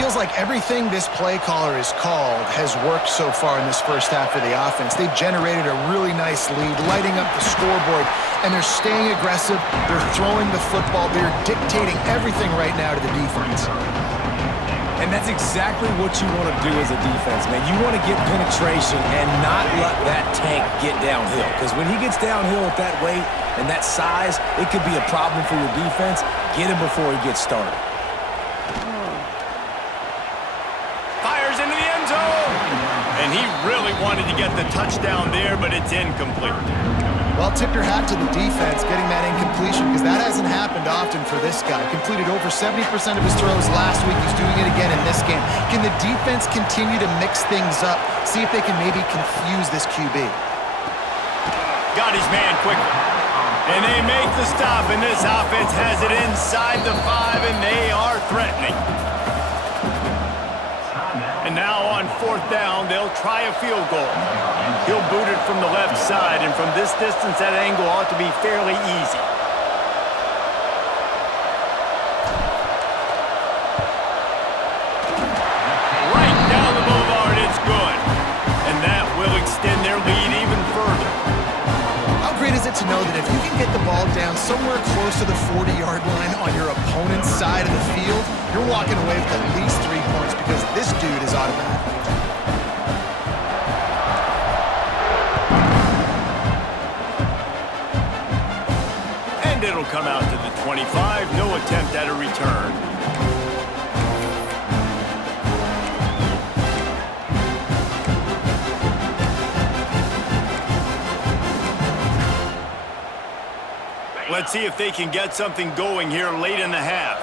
feels like everything this play caller has called has worked so far in this first half of the offense. They've generated a really nice lead, lighting up the scoreboard, and they're staying aggressive. They're throwing the football. They're dictating everything right now to the defense. And that's exactly what you want to do as a defense, man. You want to get penetration and not let that tank get downhill. Because when he gets downhill at that weight and that size, it could be a problem for your defense. Get him before he gets started. Fires into the end zone. And he really wanted to get the touchdown there, but it's incomplete. Well, tip your hat to the defense getting that incompletion, because that hasn't happened often for this guy. Completed over 70% of his throws last week. He's doing it again in this game. Can the defense continue to mix things up? See if they can maybe confuse this QB. Got his man quickly. And they make the stop, and this offense has it inside the 5, and they are threatening. And now on 4th down, they'll try a field goal. He'll boot it from the left side, and from this distance, that angle ought to be fairly easy. Right down the boulevard, it's good. And that will extend their lead even further. How great is it to know that if you can get the ball down somewhere close to the 40-yard line on your opponent's side of the field, you're walking away with at least 3 points, because this dude is automatic. And it'll come out to the 25. No attempt at a return. Let's see if they can get something going here late in the half.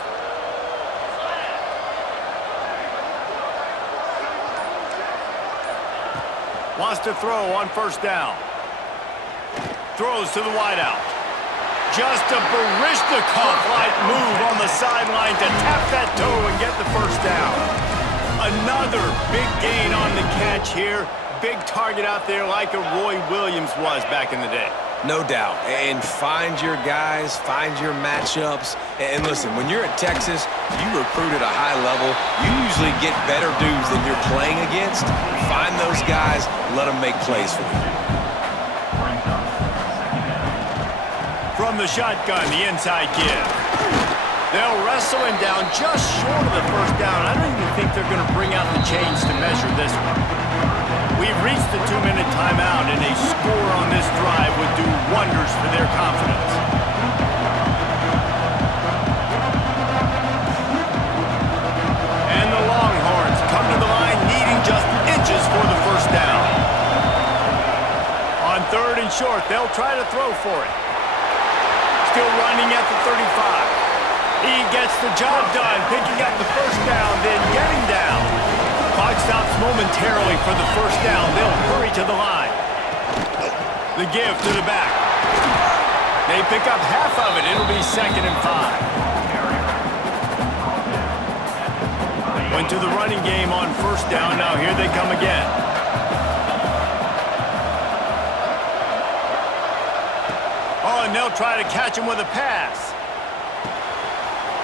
Wants to throw on 1st down. Throws to the wideout. Just a Barishnikov-like move on the sideline to tap that toe and get the 1st down. Another big gain on the catch here. Big target out there like a Roy Williams was back in the day. No doubt. And find your guys, find your matchups. And listen, when you're at Texas, you recruit at a high level. You usually get better dudes than you're playing against. Find those guys, let them make plays for you. From the shotgun, the inside give. They'll wrestle him down just short of the 1st down. I don't even think they're going to bring out the chains to measure this one. We've reached the 2-minute timeout, and a score on this drive would do wonders for their confidence. And the Longhorns come to the line needing just inches for the 1st down. On 3rd and short, they'll try to throw for it. Still running at the 35. He gets the job done, picking up the 1st down, then getting down. Clock stops momentarily for the 1st down. They'll hurry to the line. The give to the back. They pick up half of it. It'll be 2nd and 5. Went to the running game on 1st down. Now here they come again. Oh, and they'll try to catch him with a pass.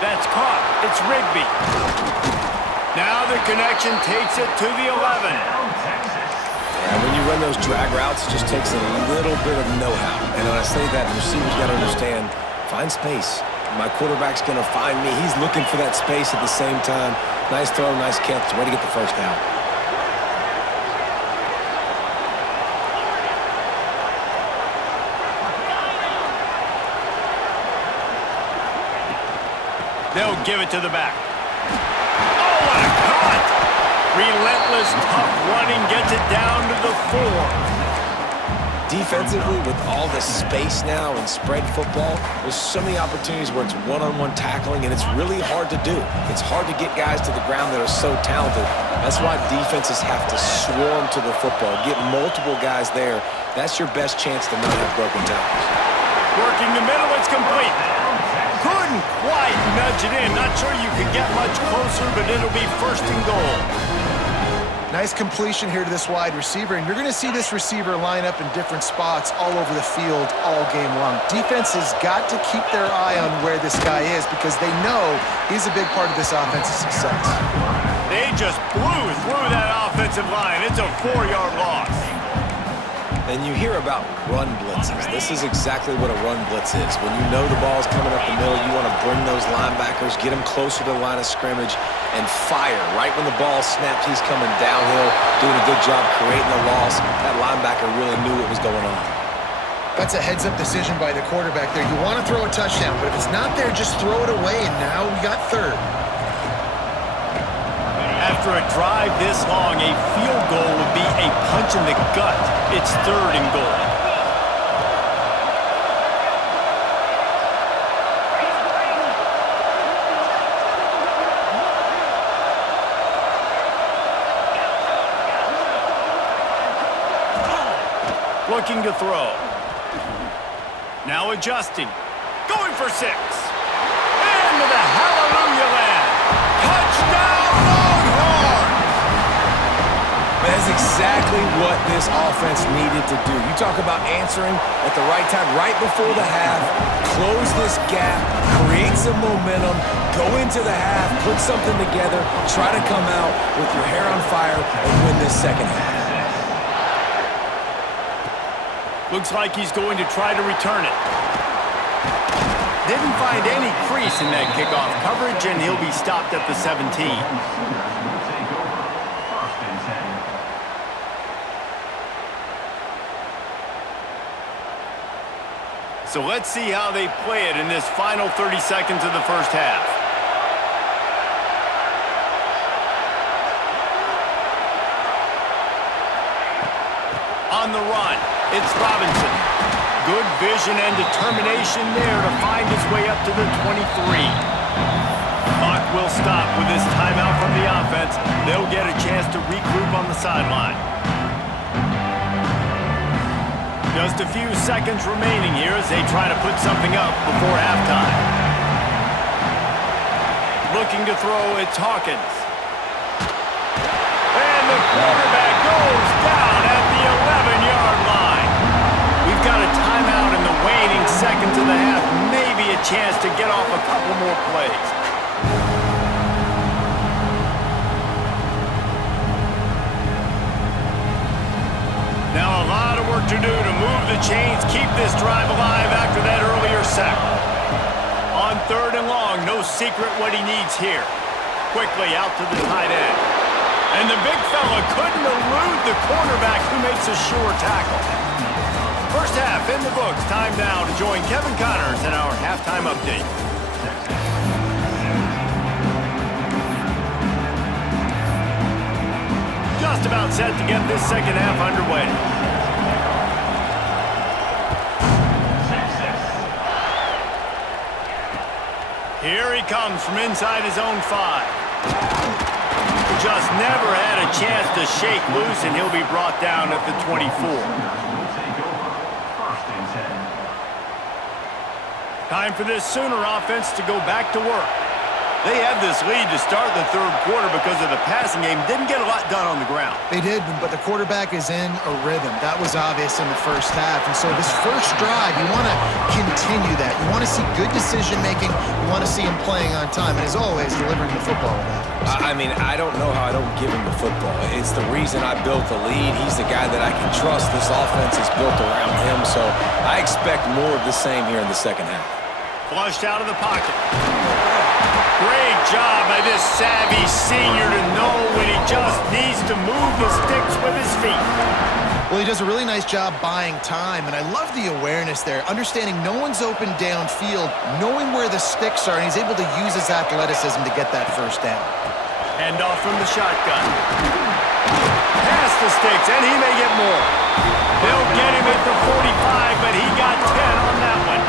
That's caught. It's Rigby. Now the connection takes it to the 11. Yeah, when you run those drag routes, it just takes a little bit of know-how. And when I say that, the receiver's got to understand, find space. My quarterback's going to find me. He's looking for that space at the same time. Nice throw, nice catch. Way to get the 1st down. They'll give it to the back. Oh, what a cut! Relentless, tough running gets it down to the 4. Defensively, with all the space now and spread football, there's so many opportunities where it's one-on-one tackling, and it's really hard to do. It's hard to get guys to the ground that are so talented. That's why defenses have to swarm to the football, get multiple guys there. That's your best chance to not have broken tackles. Working the middle, it's complete. Couldn't quite nudge it in. Not sure you could get much closer, but it'll be 1st and goal. Nice completion here to this wide receiver, and you're going to see this receiver line up in different spots all over the field all game long. Defense has got to keep their eye on where this guy is, because they know he's a big part of this offense's success. They just blew through that offensive line. It's a 4-yard loss. And you hear about run blitzes. This is exactly what a run blitz is. When you know the ball's coming up the middle, you want to bring those linebackers, get them closer to the line of scrimmage, and fire. Right when the ball snaps, he's coming downhill, doing a good job creating the loss. That linebacker really knew what was going on. That's a heads-up decision by the quarterback there. You want to throw a touchdown, but if it's not there, just throw it away, and now we got third. After a drive this long, a field goal would be a punch in the gut. It's 3rd and goal. Looking to throw. Now adjusting. Going for 6. Into the hallelujah land. Touchdown, Longhorns! That's exactly what this offense needed to do. You talk about answering at the right time, right before the half, close this gap, create some momentum, go into the half, put something together, try to come out with your hair on fire and win this second half. Looks like he's going to try to return it. Didn't find any crease in that kickoff coverage, and he'll be stopped at the 17. So let's see how they play it in this final 30 seconds of the first half. On the run, it's Robinson. Good vision and determination there to find his way up to the 23. Clock will stop with this timeout from the offense. They'll get a chance to regroup on the sideline. Just a few seconds remaining here as they try to put something up before halftime. Looking to throw, it's Hawkins. And the quarterback goes down at the 11-yard line. We've got a timeout in the waning seconds of the half. Maybe a chance to get off a couple more plays. Now a lot of work to do to move the chains, keep this drive alive after that earlier sack. On 3rd and long, no secret what he needs here. Quickly out to the tight end. And the big fella couldn't elude the cornerback who makes a sure tackle. First half in the books. Time now to join Kevin Connors in our halftime update. Just about set to get this second half underway. Here he comes from inside his own 5. Just never had a chance to shake loose, and he'll be brought down at the 24. Time for this Sooner offense to go back to work. They had this lead to start the 3rd quarter because of the passing game. Didn't get a lot done on the ground. They did, but the quarterback is in a rhythm. That was obvious in the first half. And so this first drive, you want to continue that. You want to see good decision-making. You want to see him playing on time. And as always, delivering the football with that. I mean, I don't know how I don't give him the football. It's the reason I built the lead. He's the guy that I can trust. This offense is built around him. So I expect more of the same here in the second half. Flushed out of the pocket. Great job by this savvy senior to know when he just needs to move the sticks with his feet. Well, he does a really nice job buying time, and I love the awareness there, understanding no one's open downfield, knowing where the sticks are, and he's able to use his athleticism to get that first down. Hand off from the shotgun. Past the sticks, and he may get more. They'll get him at the 45, but he got 10 on that one.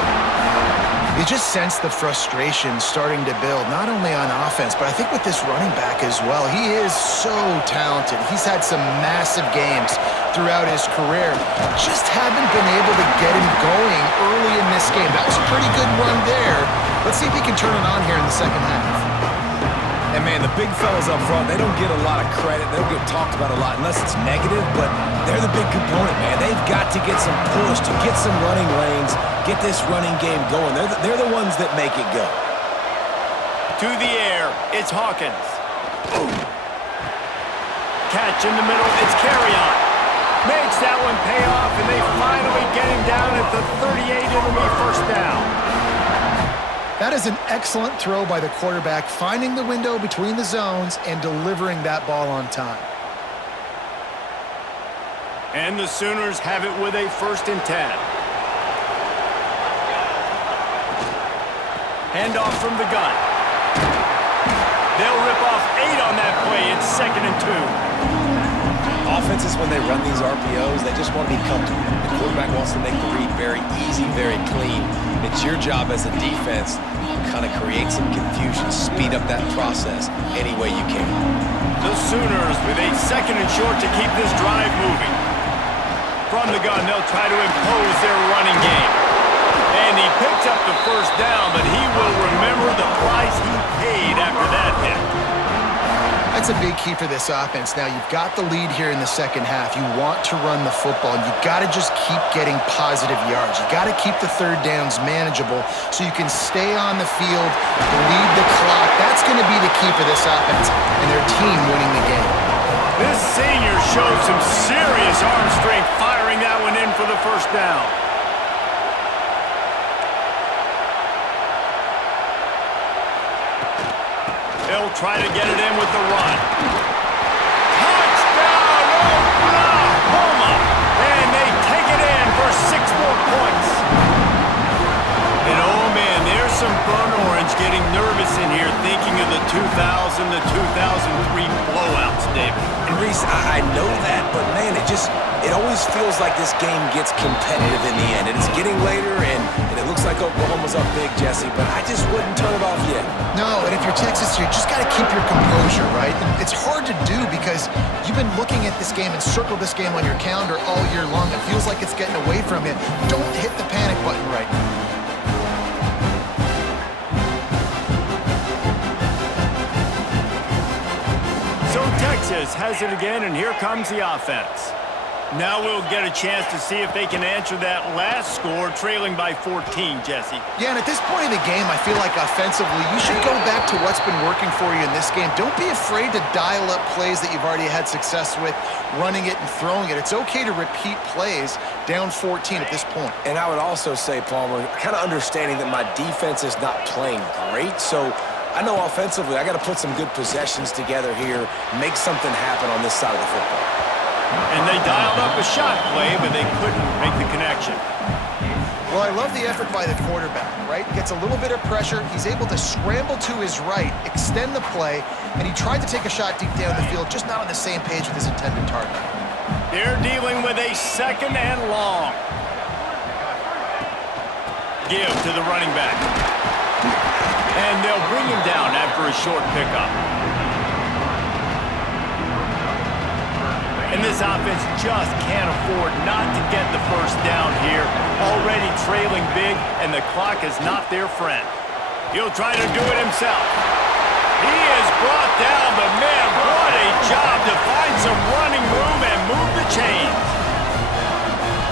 You just sense the frustration starting to build, not only on offense, but I think with this running back as well. He is so talented. He's had some massive games throughout his career. Just haven't been able to get him going early in this game. That was a pretty good run there. Let's see if he can turn it on here in the second half. And, man, the big fellas up front, they don't get a lot of credit. They don't get talked about a lot unless it's negative, but they're the big component, man. They've got to get some push, to get some running lanes, get this running game going. They're the ones that make it go. To the air, it's Hawkins. catch in the middle. It's carry on. Makes that one pay off, and they finally get him down at the 38. It'll be first down. That is an excellent throw by the quarterback, finding the window between the zones and delivering that ball on time. And the Sooners have it with a 1st and 10. Handoff from the gun. They'll rip off 8 on that play. It's 2nd and 2. Offenses, when they run these RPOs, they just want to be comfortable. The quarterback wants to make the read very easy, very clean. It's your job as a defense to kind of create some confusion, speed up that process any way you can. The Sooners with a 2nd and short to keep this drive moving. From the gun, they'll try to impose their running game. And he picked up the first down, but he will remember the price he paid after that hit. That's a big key for this offense. Now, you've got the lead here in the second half. You want to run the football. You've got to just keep getting positive yards. You've got to keep the third downs manageable so you can stay on the field, lead the clock. That's going to be the key for this offense and their team winning the game. This senior showed some serious arm strength firing that one in for the first down. They'll try to get it in with the run. Touchdown, Oklahoma! And they take it in for 6 more points. And oh man, there's some burnt orange getting nervous in here thinking of the 2000 to 2003 blowouts, David. And Reese, I know that, but man, it always feels like this game gets competitive in the end. And it's getting later, and it looks like Oklahoma's up big, Jesse, but I just wouldn't turn it off yet. No, and if you're Texas, you just got to keep your composure, right? And it's hard to do because you've been looking at this game and circled this game on your calendar all year long. It feels like it's getting away from you. Don't hit the panic button right now. So Texas has it again, and here comes the offense. Now we'll get a chance to see if they can answer that last score, trailing by 14, Jesse. Yeah, and at this point in the game, I feel like offensively, you should go back to what's been working for you in this game. Don't be afraid to dial up plays that you've already had success with, running it and throwing it. It's okay to repeat plays down 14 at this point. And I would also say, Palmer, kind of understanding that my defense is not playing great, so I know offensively I got to put some good possessions together here, make something happen on this side of the football. And they dialed up a shot play, but they couldn't make the connection. Well, I love the effort by the quarterback, right? Gets a little bit of pressure. He's able to scramble to his right, extend the play, and he tried to take a shot deep down the field, just not on the same page with his intended target. They're dealing with a 2nd and long. Give to the running back. And they'll bring him down after a short pickup. And this offense just can't afford not to get the first down here. Already trailing big, and the clock is not their friend. He'll try to do it himself. He is brought down, but man, what a job to find some running room and move the chains.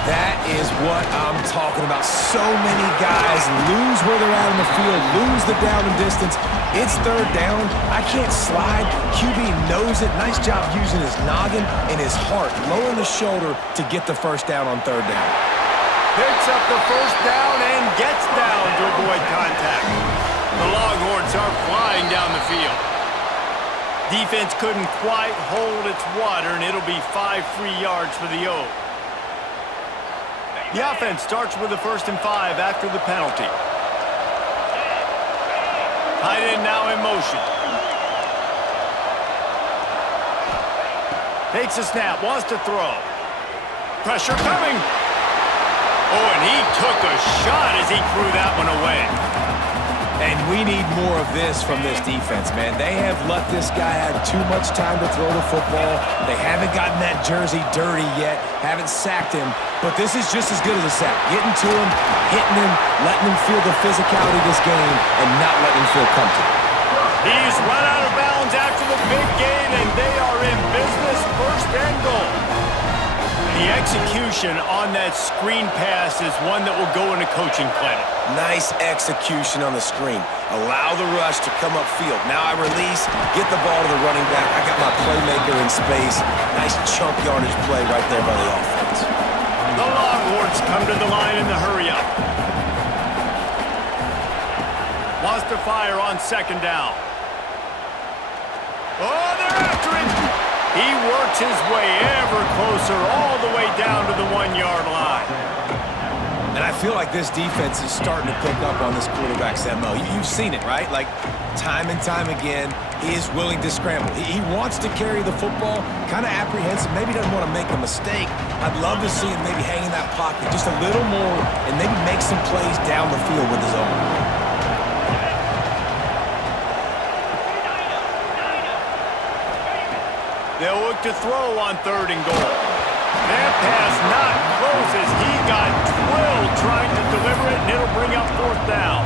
That is what I'm talking about. So many guys lose where they're at in the field, lose the down and distance. It's third down. I can't slide. QB knows it. Nice job using his noggin and his heart, lowering the shoulder to get the first down on third down. Picks up the first down and gets down to avoid contact. The Longhorns are flying down the field. Defense couldn't quite hold its water, and it'll be 5 free yards for the Oak. The offense starts with a 1st and 5 after the penalty. Tight end now in motion. Takes a snap, wants to throw. Pressure coming. Oh, and he took a shot as he threw that one away. And we need more of this from this defense, man. They have let this guy have too much time to throw the football. They haven't gotten that jersey dirty yet, haven't sacked him, but this is just as good as a sack. Getting to him, hitting him, letting him feel the physicality of this game, and not letting him feel comfortable. He's run out of bounds after the big gain, and they are in business, 1st and goal. The execution on that screen pass is one that will go in a coaching clinic. Nice execution on the screen. Allow the rush to come upfield. Now I release, get the ball to the running back. I got my playmaker in space. Nice chunk yardage play right there by the offense. The Longhorns come to the line in the hurry-up. Wants to fire on second down. Oh, they're after it. He works his way ever closer all the way down to the 1-yard line. And I feel like this defense is starting to pick up on this quarterback's MO. You've seen it, right? Like, time and time again, he is willing to scramble. He wants to carry the football, kind of apprehensive, maybe doesn't want to make a mistake. I'd love to see him maybe hang in that pocket just a little more and maybe make some plays down the field with his own. They'll look to throw on 3rd and goal. That pass not close as he got drilled trying to deliver it, and it'll bring up 4th down.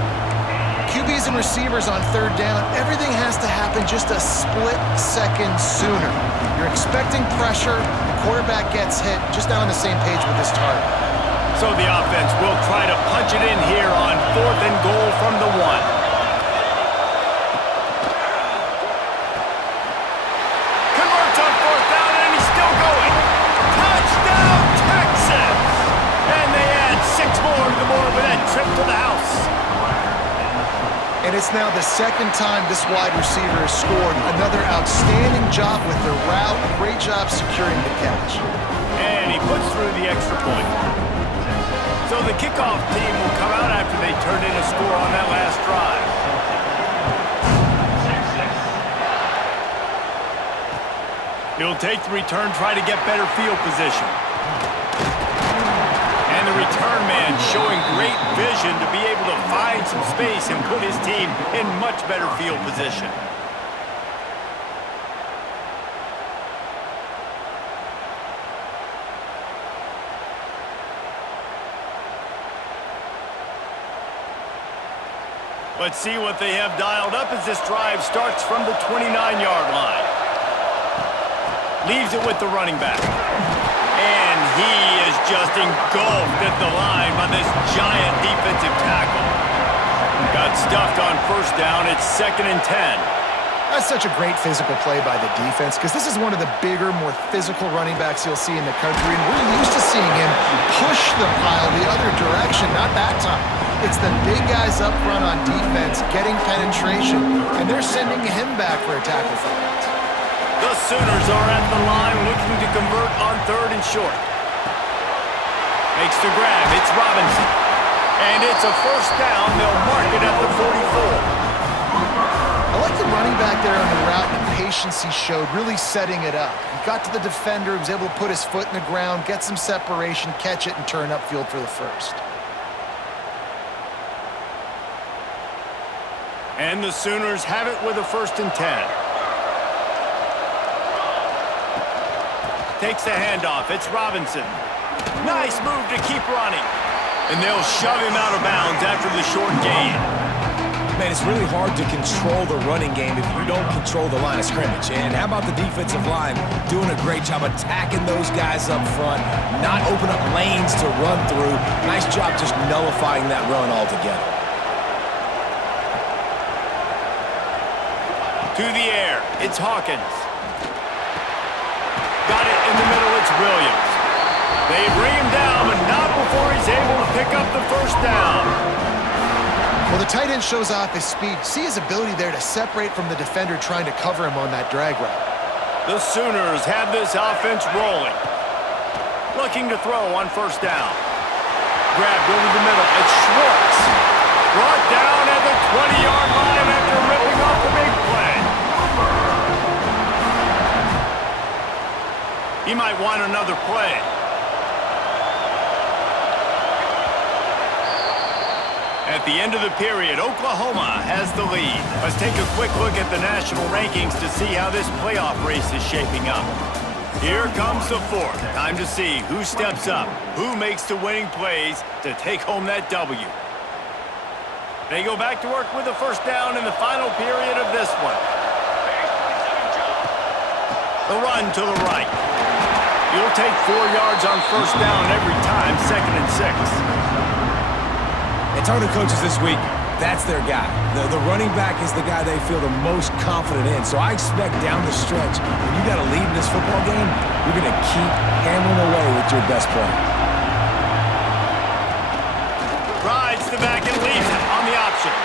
QBs and receivers on 3rd down, everything has to happen just a split second sooner. You're expecting pressure, the quarterback gets hit, just not on the same page with this target. So the offense will try to punch it in here on 4th and goal from the 1. To the house. And it's now the 2nd time this wide receiver has scored. Another outstanding job with the route. Great job securing the catch. And he puts through the extra point. So the kickoff team will come out after they turn in a score on that last drive. He'll take the return, try to get better field position. The return man showing great vision to be able to find some space and put his team in much better field position. Let's see what they have dialed up as this drive starts from the 29-yard line. Leaves it with the running back. And he is just engulfed at the line by this giant defensive tackle. Got stuffed on 1st down. It's 2nd and 10. That's such a great physical play by the defense because this is one of the bigger, more physical running backs you'll see in the country. And we're used to seeing him push the pile the other direction. Not that time. It's the big guys up front on defense getting penetration, and they're sending him back for a tackle for it. The Sooners are at the line looking to convert on 3rd and short. Makes the grab. It's Robinson. And it's a 1st down. They'll mark it at the 44. I like the running back there on the route and the patience he showed, really setting it up. He got to the defender, was able to put his foot in the ground, get some separation, catch it, and turn upfield for the 1st. And the Sooners have it with a 1st and 10. Takes the handoff. It's Robinson. Nice move to keep running. And they'll shove him out of bounds after the short gain. Man, it's really hard to control the running game if you don't control the line of scrimmage. And how about the defensive line doing a great job attacking those guys up front, not open up lanes to run through. Nice job just nullifying that run altogether. To the air. It's Hawkins. Got it in the middle, it's Williams. They bring him down, but not before he's able to pick up the 1st down. Well, the tight end shows off his speed. See his ability there to separate from the defender trying to cover him on that drag route. The Sooners have this offense rolling. Looking to throw on 1st down. Grabbed over the middle, it's Schwartz. Brought down at the 20-yard line after ripping off the big play. He might want another play. At the end of the period, Oklahoma has the lead. Let's take a quick look at the national rankings to see how this playoff race is shaping up. Here comes the 4th. Time to see who steps up, who makes the winning plays to take home that W. They go back to work with the 1st down in the final period of this one. The run to the right. You'll take 4 yards on first down every time, 2nd and 6. And talking to coaches this week, that's their guy. The running back is the guy they feel the most confident in. So I expect down the stretch, when you got a lead in this football game, you're going to keep hammering away with your best player. Rides the back and leaves it on the option.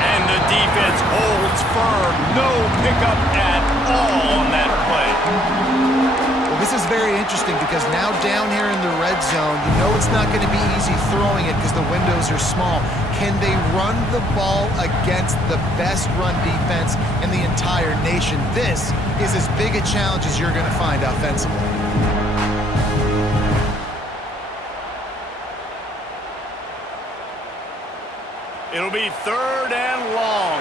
And the defense holds firm. No pickup at all on that play. Well, this is very interesting because now down here in the red zone, you know it's not going to be easy throwing it because the windows are small. Can they run the ball against the best run defense in the entire nation? This is as big a challenge as you're going to find offensively. It'll be 3rd and long.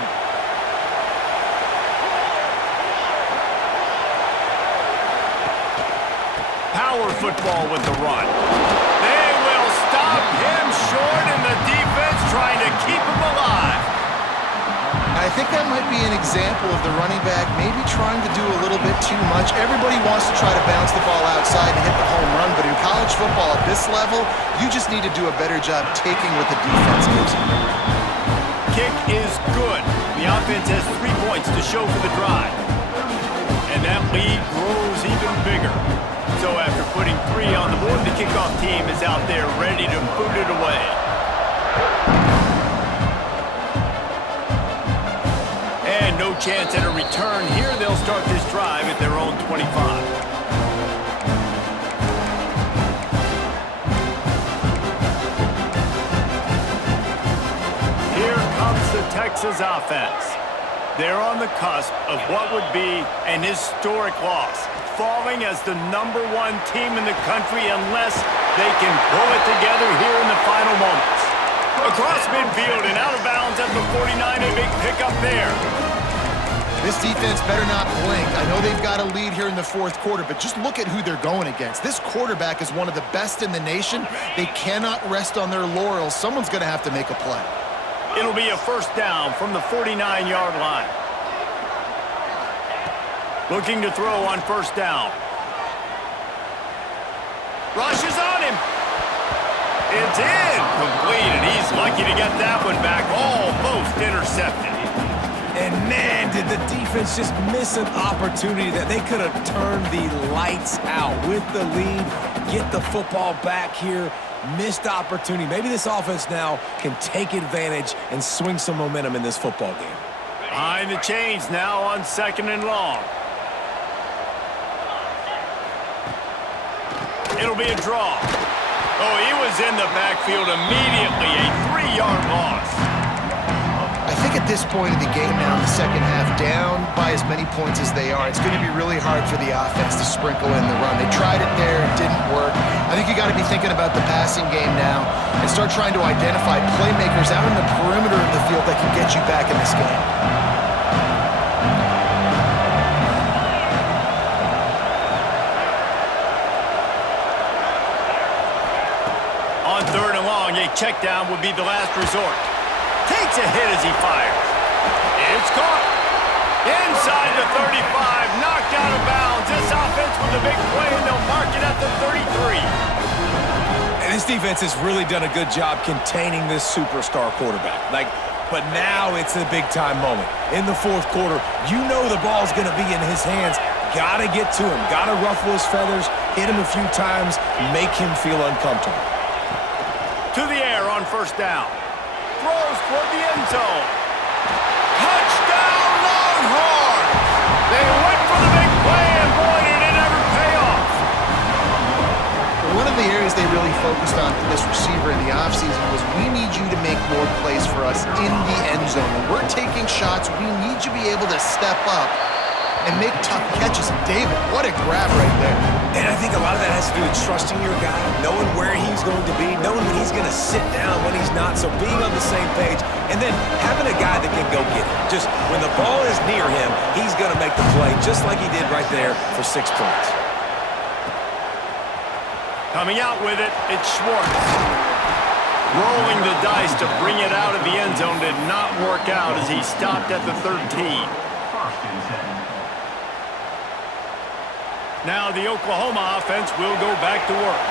Power football with the run. They will stop him short, and the defense trying to keep him alive. I think that might be an example of the running back maybe trying to do a little bit too much. Everybody wants to try to bounce the ball outside and hit the home run, but in college football at this level, you just need to do a better job taking what the defense gives you. Kick is good. The offense has 3 points to show for the drive. And that lead grows even bigger. So after putting 3 on the board, the kickoff team is out there ready to boot it away. And no chance at a return here. They'll start this drive at their own 25. The Texas offense. They're on the cusp of what would be an historic loss, falling as the #1 team in the country unless they can pull it together here in the final moments. Across midfield and out of bounds at the 49, a big pickup there. This defense better not blink. I know they've got a lead here in the 4th quarter, but just look at who they're going against. This quarterback is one of the best in the nation. They cannot rest on their laurels. Someone's going to have to make a play. It'll be a first down from the 49-yard line. Looking to throw on first down. Rushes on him. It's incomplete, and he's lucky to get that one back. Almost intercepted. And man, did the defense just miss an opportunity that they could have turned the lights out with the lead, get the football back here. Missed opportunity. Maybe this offense now can take advantage and swing some momentum in this football game. Behind the chains now on 2nd and long. It'll be a draw. Oh, he was in the backfield immediately. A 3-yard loss. I think at this point of the game now in the second half, down by as many points as they are, it's going to be really hard for the offense to sprinkle in the run. They tried it there, it didn't work. I think you got to be thinking about the passing game now and start trying to identify playmakers out in the perimeter of the field that can get you back in this game. On 3rd and long, a check down would be the last resort. Takes a hit as he fires. It's caught. Inside the 35, knocked out of bounds. This offense with a big play, and they'll mark it at the 33. And this defense has really done a good job containing this superstar quarterback. But now it's a big-time moment. In the 4th quarter, you know the ball's going to be in his hands. Got to get to him. Got to ruffle his feathers, hit him a few times, make him feel uncomfortable. To the air on first down. Throws toward the end zone. Touchdown, Longhorns! They went for the big play, and boy, did it ever pay off. One of the areas they really focused on for this receiver in the offseason was we need you to make more plays for us in the end zone. When we're taking shots, we need you to be able to step up and make tough catches. And David, what a grab right there. And I think a lot of that has to do with trusting your guy, knowing where he's going to be, knowing when he's going to sit down, when he's not, so being on the same page, and then having a guy that can go get it. Just when the ball is near him, he's going to make the play just like he did right there for 6 points. Coming out with it, it's Schwartz. Rolling the dice to bring it out of the end zone did not work out as he stopped at the 13. Now the Oklahoma offense will go back to work.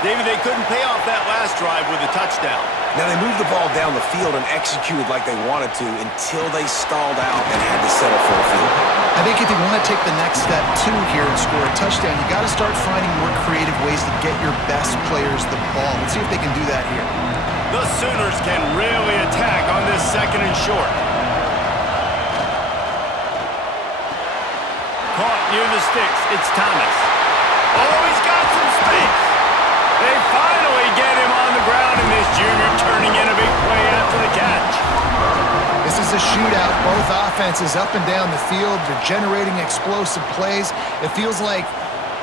David, they couldn't pay off that last drive with a touchdown. Now they moved the ball down the field and executed like they wanted to until they stalled out and had to settle for a field goal. I think if you want to take the next step too here and score a touchdown, you got to start finding more creative ways to get your best players the ball. Let's see if they can do that here. The Sooners can really attack on this 2nd and short. Caught near the sticks. It's Thomas. Oh, he's got some space. They finally get him on the ground, and this junior turning in a big play after the catch. This is a shootout. Both offenses up and down the field. They're generating explosive plays. It feels like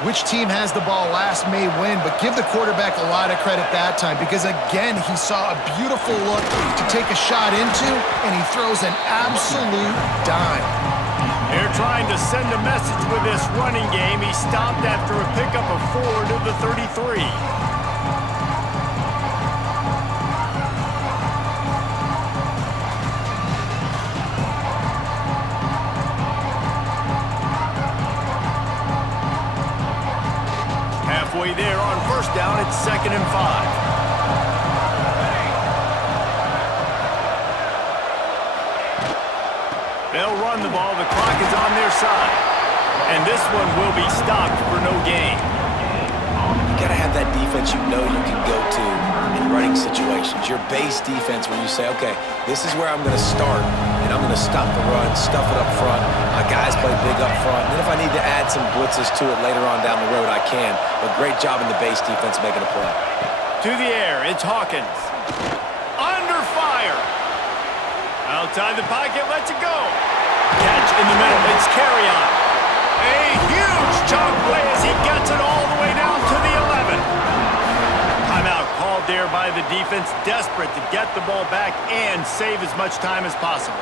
which team has the ball last may win, but give the quarterback a lot of credit that time because, again, he saw a beautiful look to take a shot into, and he throws an absolute dime. They're trying to send a message with this running game. He stopped after a pickup of 4 to the 33. Halfway there on 1st down, it's 2nd and 5. They'll run the ball. The clock is on their side. And this one will be stopped for no gain. You got to have that defense you know you can go to in running situations. Your base defense where you say, okay, this is where I'm going to start, and I'm going to stop the run, stuff it up front. My guys play big up front. And then if I need to add some blitzes to it later on down the road, I can. But great job in the base defense making a play. To the air, it's Hawkins. Under fire. Outside the pocket, lets it go. Catch in the middle, it's Carry-On. A huge chunk play as he gets it all the way down to the 11. Timeout called there by the defense, desperate to get the ball back and save as much time as possible.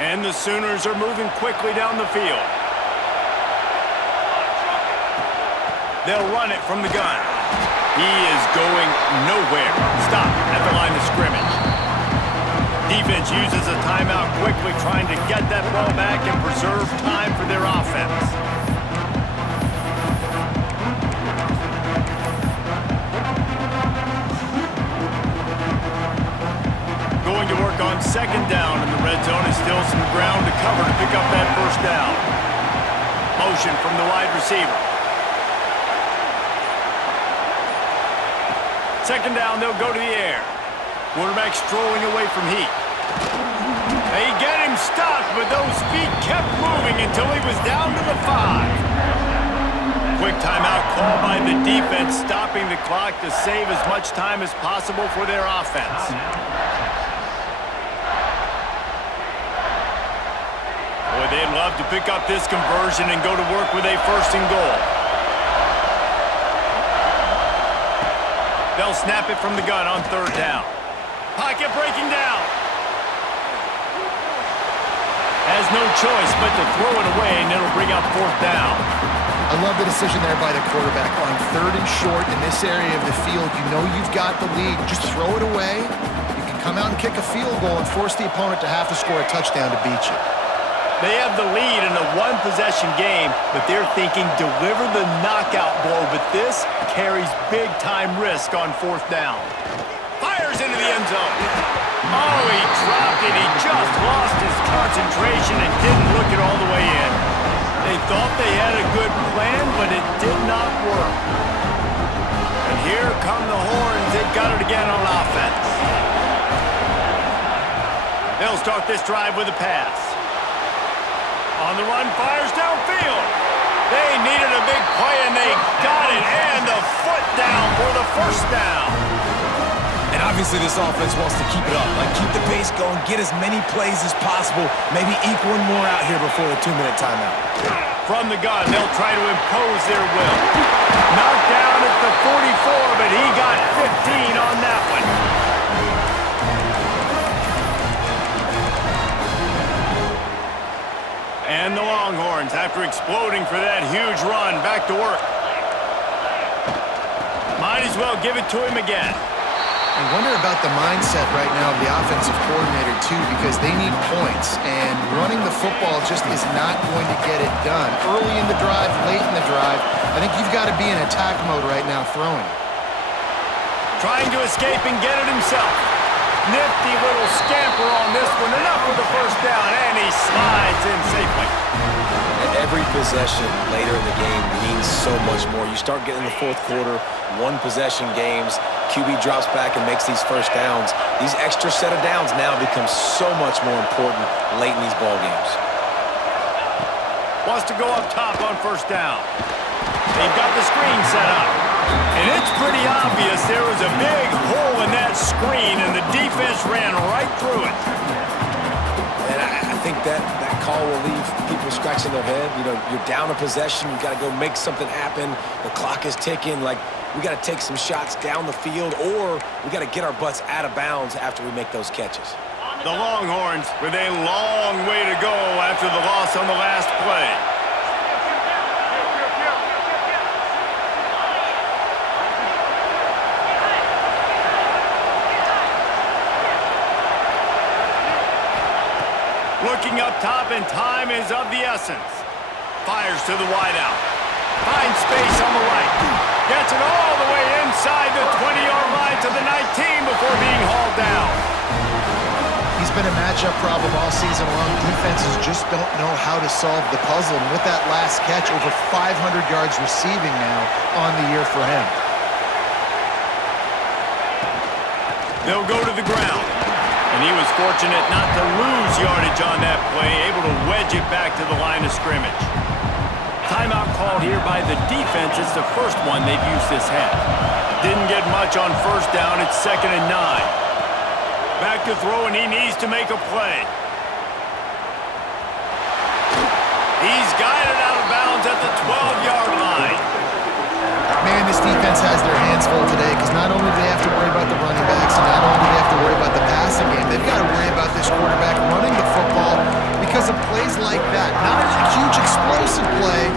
And the Sooners are moving quickly down the field. They'll run it from the gun. He is going nowhere. Stop at the line of scrimmage. Defense uses a timeout quickly, trying to get that ball back and preserve time for their offense. Going to work on 2nd down in the red zone. Is still some ground to cover to pick up that 1st down. Motion from the wide receiver. 2nd down, they'll go to the air. Quarterback strolling away from heat. They get him stopped, but those feet kept moving until he was down to the 5. Quick timeout call by the defense, stopping the clock to save as much time as possible for their offense. Boy, they'd love to pick up this conversion and go to work with a 1st and goal. They'll snap it from the gun on 3rd down. Pocket breaking down. Has no choice but to throw it away, and it'll bring up 4th down. I love the decision there by the quarterback. On 3rd and short in this area of the field, you know you've got the lead. Just throw it away. You can come out and kick a field goal and force the opponent to have to score a touchdown to beat you. They have the lead in a 1-possession game, but they're thinking deliver the knockout blow, but this carries big-time risk on 4th down. Fires into the end zone. Oh, he dropped it. He just lost his concentration and didn't look it all the way in. They thought they had a good plan, but it did not work. And here come the horns. They've got it again on offense. They'll start this drive with a pass. On the run, fires downfield. They needed a big play, and they got it. And the foot down for the 1st down. And obviously this offense wants to keep it up. Like, keep the pace going, get as many plays as possible, maybe eke one more out here before the 2-minute timeout. From the gun, they'll try to impose their will. Knocked down at the 44, but he got 15 on that one. And the Longhorns, after exploding for that huge run, back to work. Might as well give it to him again. I wonder about the mindset right now of the offensive coordinator, too, because they need points, and running the football just is not going to get it done. Early in the drive, late in the drive, I think you've got to be in attack mode right now throwing. Trying to escape and get it himself. Nifty little scamper on this one. Enough for the first down, and he slides in safely. Every possession later in the game means so much more. You start getting the fourth quarter, one-possession games, QB drops back and makes these first downs. These extra set of downs now become so much more important late in these ball games. Wants to go up top on first down. They've got the screen set up. And it's pretty obvious there was a big hole in that screen, and the defense ran right through it. And I think that call will leave people scratching their head. You know, you're down a possession. You got to go make something happen. The clock is ticking. Like, we got to take some shots down the field, or we got to get our butts out of bounds after we make those catches. The Longhorns with a long way to go after the loss on the last play. Looking up top, and time is of the essence. Fires to the wideout. Finds space on the right. Gets it all the way inside the 20-yard line to the 19 before being hauled down. He's been a matchup problem all season long. Defenses just don't know how to solve the puzzle. And with that last catch, over 500 yards receiving now on the year for him. They'll go to the ground. And he was fortunate not to lose yardage on that play, able to wedge it back to the line of scrimmage. Timeout called here by the defense. It's the first one they've used this half. Didn't get much on first down. It's 2nd and 9. Back to throw, and he needs to make a play. He's got it out of bounds at the 12-yard line. Man, this defense has their hands full today, because not only do they have to worry about the running backs, and not only do they have to worry about the passing game, they've got to worry about this quarterback running the football because of plays like that. Not a huge explosive play,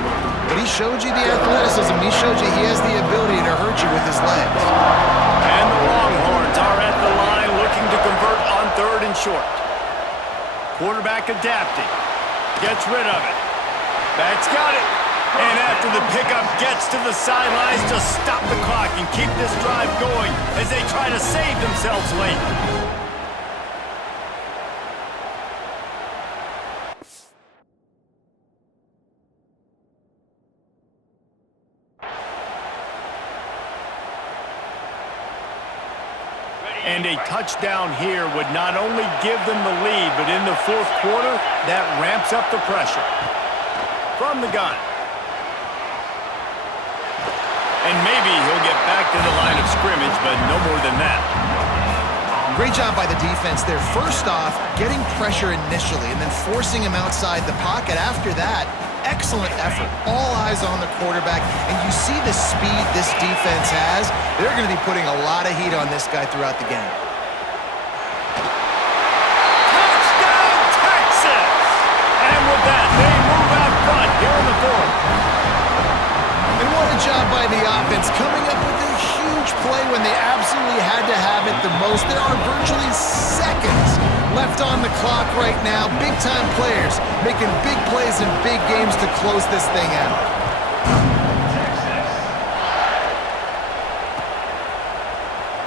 but he showed you the athleticism. He showed you he has the ability to hurt you with his legs. And the Longhorns are at the line looking to convert on 3rd and short. Quarterback adapting. Gets rid of it. Back's got it. And after the pickup, gets to the sidelines to stop the clock and keep this drive going as they try to save themselves late. And a touchdown here would not only give them the lead, but in the fourth quarter, that ramps up the pressure. From the gun. And maybe he'll get back to the line of scrimmage, but no more than that. Great job by the defense there. First off, getting pressure initially and then forcing him outside the pocket. After that, excellent effort. All eyes on the quarterback. And you see the speed this defense has. They're going to be putting a lot of heat on this guy throughout the game. Touchdown, Texas! And with that, they move out front here in the fourth. And what a job by the offense, coming up with a huge play when they absolutely had to have it the most. There are virtually seconds left on the clock right now. Big-time players making big plays in big games to close this thing out.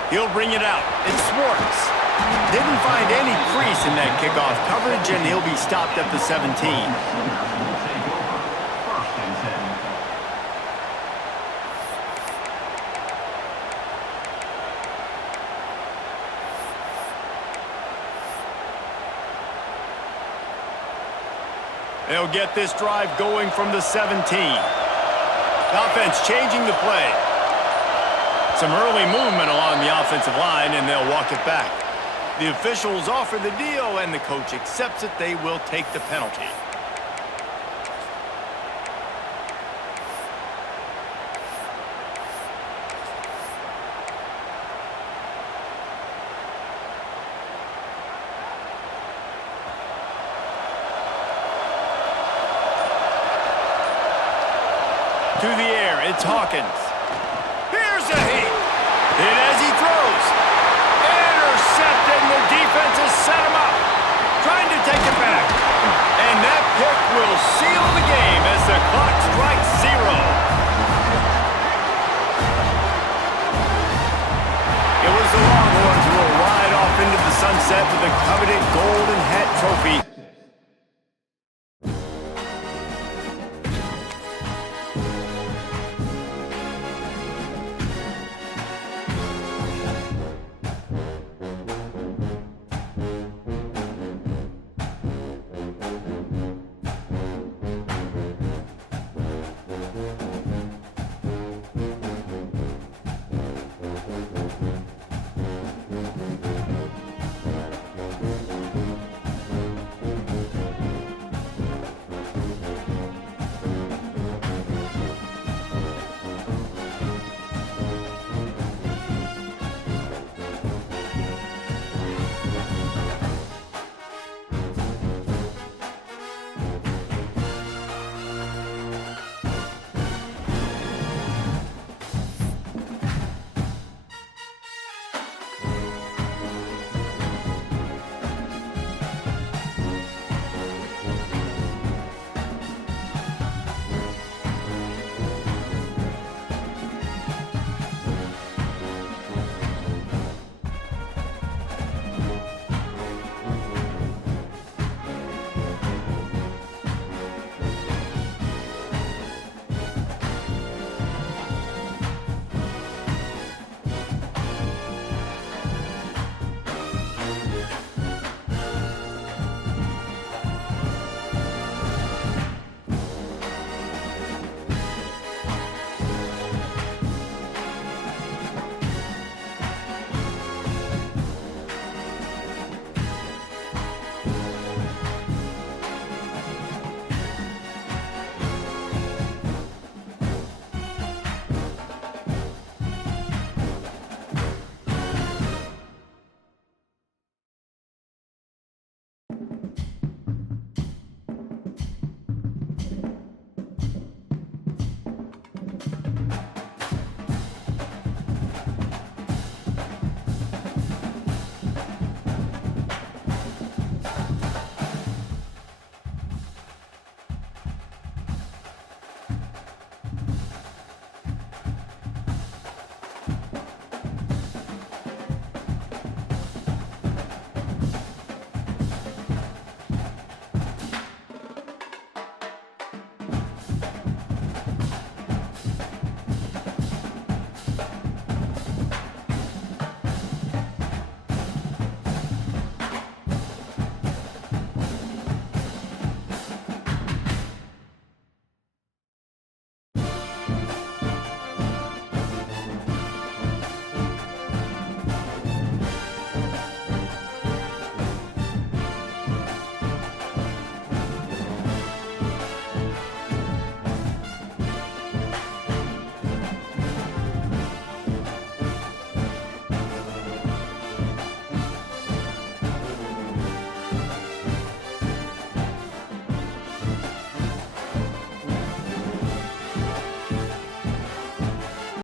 He'll bring it out. It's Swartz. Didn't find any crease in that kickoff coverage, and he'll be stopped at the 17. They'll get this drive going from the 17. The offense changing the play. Some early movement along the offensive line, and they'll walk it back. The officials offer the deal, and the coach accepts it. They will take the penalty. To the air, it's Hawkins. Here's a hit. And as he throws, set with the coveted golden hat trophy.